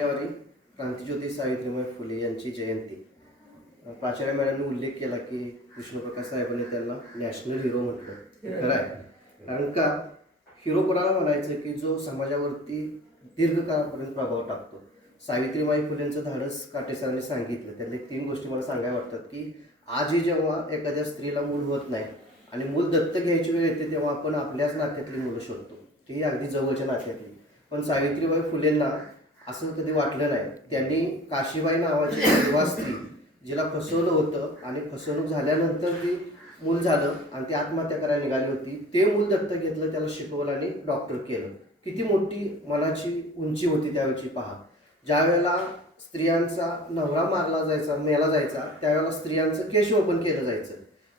रविवारी क्रांतिज्योती सावित्रीबाई फुले यांची जयंती. प्राचार्य मॅडमने उल्लेख केला की कृष्णप्रकाश साहेबांनी त्यांना नॅशनल हिरो म्हटलं. खरं आहे. कारण का हिरो कोणाला म्हणायचं की जो समाजावरती दीर्घकाळापर्यंत प्रभाव टाकतो. सावित्रीबाई फुलेंचं धाडस काटेसरांनी सांगितलं. त्यातले 3 गोष्टी मला सांगायला वाटतात की आजही जेव्हा एखाद्या स्त्रीला मूल होत नाही आणि मूल दत्तक घ्यायची वेळ येते तेव्हा आपण आपल्याच नात्यातली मुलं शोधतो, ती अगदी जवळच्या नात्यातली. पण सावित्रीबाई फुलेंना असं कधी वाटलं नाही. त्यांनी काशीबाई नावाची युवा स्त्री जिला फसवलं होतं आणि फसवणूक झाल्यानंतर ती मूल झालं आणि ती आत्महत्या करायला निघाली होती, ते मूल दत्तक घेतलं, त्याला शिकवलं आणि डॉक्टर केलं. किती मोठी मनाची उंची होती त्यावेळची पहा. ज्या वेळेला स्त्रियांचा नवरा मारला जायचा, मेला जायचा, त्यावेळेला स्त्रियांचं केशवपन केलं जायचं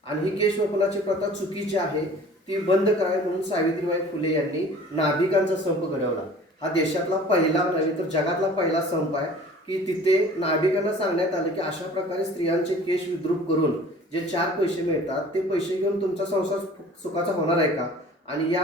आणि ही केशवपनाची प्रथा चुकीची आहे, ती बंद करावी म्हणून सावित्रीबाई फुले यांनी नाभिकांचा संप घडवला. हा देशातला पहिला नाही तर जगातला पहिला संप आहे की तिथे नाभिकांना सांगण्यात आले की अशा प्रकारे स्त्रियांचे केश विद्रूप करून जे 4 पैसे मिळतात ते पैसे घेऊन तुमचा संसार सुखाचा होणार आहे का. आणि या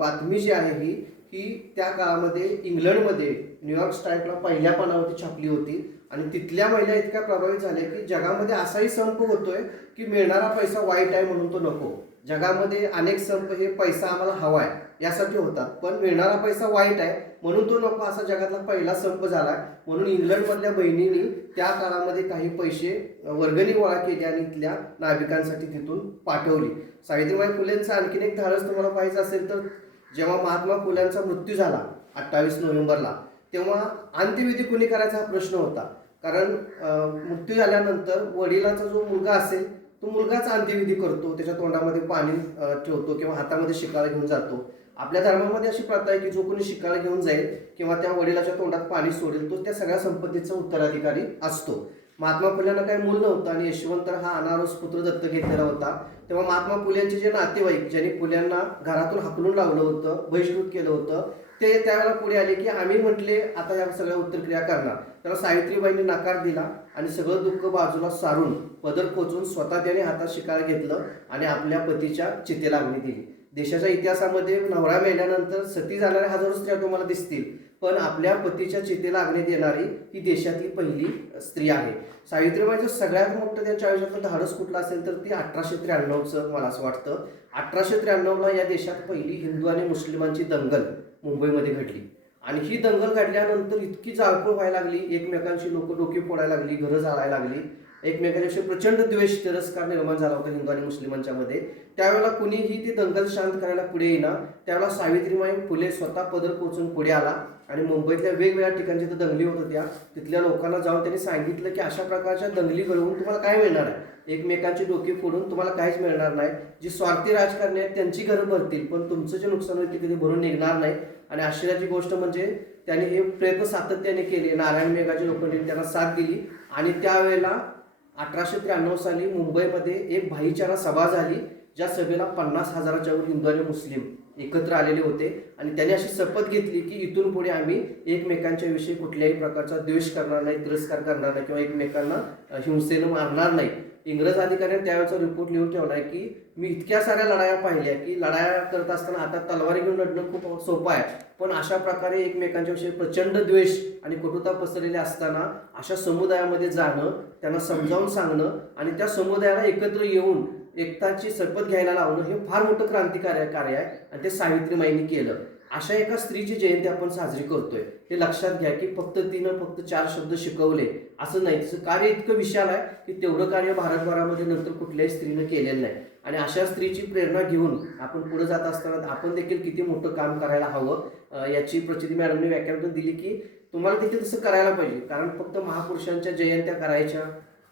बातमी जी आहे ही त्या काळामध्ये इंग्लंडमध्ये न्यूयॉर्क टाइम्सला पहिल्या पानावरती छापली होती आणि तिथल्या महिला इतक्या प्रभावित झाल्या की जगामध्ये असाही संप होतोय की मिळणारा पैसा वाईट आहे म्हणून तो नको. जगामध्ये अनेक संप हे पैसा आम्हाला हवा आहे यासाठी होतात, पण मिळणारा पैसा वाईट आहे म्हणून तो नको असा जगातला पहिला संप झाला. म्हणून इंग्लंडमधल्या बहिणींनी त्या काळामध्ये काही पैसे वर्गणी गोळा केली आणि इथल्या नाभिकांसाठी तिथून पाठवली. सावित्रीबाई फुलेंचं आणखीन एक धाडस तुम्हाला पाहिजे असेल तर जेव्हा महात्मा फुल्यांचा मृत्यू झाला 28 नोव्हेंबरला, तेव्हा अंत्यविधी कुणी करायचा हा प्रश्न होता. कारण मृत्यू झाल्यानंतर वडिलाचा जो मुलगा असेल तो मुलगाच अंत्यविधी करतो, त्याच्या तोंडामध्ये पाणी ठेवतो किंवा हातामध्ये शिकारा घेऊन जातो. आपल्या धर्मामध्ये अशी प्रथा आहे की जो कोणी शिकारा घेऊन जाईल किंवा त्या वडिलाच्या तोंडात पाणी सोडेल तो त्या सगळ्या संपत्तीचा उत्तराधिकारी असतो. महात्मा फुल्यांना काही मूल नव्हतं आणि यशवंतराव हा अनारस पुत्र दत्त घेतलेला होता. तेव्हा महात्मा फुलेंचे जे नातेवाईक ज्यांनी फुल्यांना घरातून हाकलून लावलं होतं, बहिष्कृत केलं होतं, ते त्यावेळेला पुढे आले की आम्ही म्हटले आता या सगळ्या उत्तरक्रिया करणार. त्याला सावित्रीबाईंनी नकार दिला आणि सगळं दुःख बाजूला सारून पदर कोचून स्वतः त्याने हातात शिकार घेतलं आणि आपल्या पतीच्या चितेला अग्नी दिली. देशाच्या इतिहासामध्ये नवरा मेल्यानंतर सती जाणाऱ्या हजारो स्त्रिया तुम्हाला दिसतील, पण आपल्या पतीच्या चितेला अग्नी देणारी ही देशातली पहिली स्त्री आहे. सावित्रीबाईचं सगळ्यात मोठं त्यांच्या आयुष्यातलं धाडस कुठलं असेल तर ती 1893चं मला असं वाटतं. 1893ला या देशात पहिली हिंदू आणि मुस्लिमांची दंगल मुंबईमध्ये घडली आणि ही दंगल घडल्यानंतर इतकी जाळपोळ व्हायला लागली, एकमेकांची लोक डोकी फोडायला लागली, घरं जाळायला लागली, एकमेकांविषयी प्रचंड द्वेष तिरस्कार निर्माण झाला होता हिंदू आणि मुस्लिमांच्या मध्ये. त्यावेळेला कुणीही ती दंगल शांत करायला पुढे येईना. त्यावेळेला सावित्रीबाई फुले स्वतः पदर पोचून पुढे आला आणि मुंबईतल्या वेगवेगळ्या ठिकाणी जिथं दंगली होत होत्या तिथल्या लोकांना जाऊन त्यांनी सांगितलं की अशा प्रकारच्या दंगली घडवून तुम्हाला काय मिळणार आहे, एकमेकांची डोकी फोडून तुम्हाला काहीच मिळणार नाही. जी स्वार्थी राजकारणी आहेत त्यांची घरं भरतील पण तुमचं जे नुकसान होईल ते कधी भरून निघणार नाही. आणि आश्चर्याची गोष्ट म्हणजे त्यांनी हे प्रयत्न सातत्याने केले. नारायण मेघाजी लोकांनी त्यांना साथ दिली आणि त्यावेळेला 1893 साली मुंबईमध्ये एक भाईचारा सभा झाली, ज्या सभेला 50,000च्या वर हिंदू आणि मुस्लिम एकत्र आलेले होते आणि त्यांनी अशी शपथ घेतली की इथून पुढे आम्ही एकमेकांच्या विषयी कुठल्याही प्रकारचा द्वेष करणार नाही, तिरस्कार करणार नाही किंवा एकमेकांना हिंसेनं मारणार नाही. इंग्रज अधिकाऱ्यांनी त्यावेळेचा रिपोर्ट लिहून ठेवला आहे की मी इतक्या साऱ्या लढाया पाहिल्या की लढाया करत असताना आता तलवारी घेऊन लढणं खूप सोपं आहे, पण अशा प्रकारे एकमेकांच्या विषयी प्रचंड द्वेष आणि कटुता पसरलेली असताना अशा समुदायामध्ये जाणं, त्यांना समजावून सांगणं आणि त्या समुदायाला एकत्र येऊन एकताची शपथ घ्यायला लावणं हे फार मोठं क्रांतिकारी कार्य आहे आणि ते सावित्रीबाईंनी केलं. अशा एका स्त्रीची जयंती आपण साजरी करतोय. हे लक्षात घ्या की तिनं फक्त 4 शब्द शिकवले असं नाही, तिचं कार्य इतकं विशाल आहे की तेवढं कार्य भारतभरामध्ये नंतर कुठल्याही स्त्रीनं केलेलं नाही. आणि अशा स्त्रीची प्रेरणा घेऊन आपण पुढे जात असताना आपण देखील किती मोठं काम करायला हवं याची प्रचिती मॅडमने व्याख्यानातून दिली की तुम्हाला तिथे तसं करायला पाहिजे. कारण फक्त महापुरुषांच्या जयंत्या करायच्या,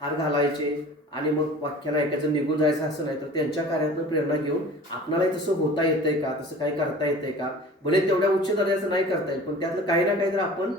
हार घालायचे आणि मग व्याख्यान ऐकायचं निघून जायचं असं नाही, तर त्यांच्या कार्यातून प्रेरणा घेऊन आपणालाही तसं होता येतंय का, तसं काही करता येतंय का. भले तेवढ्या उच्च दर्जाचं नाही करता येईल पण त्यातलं काही ना काही तर आपण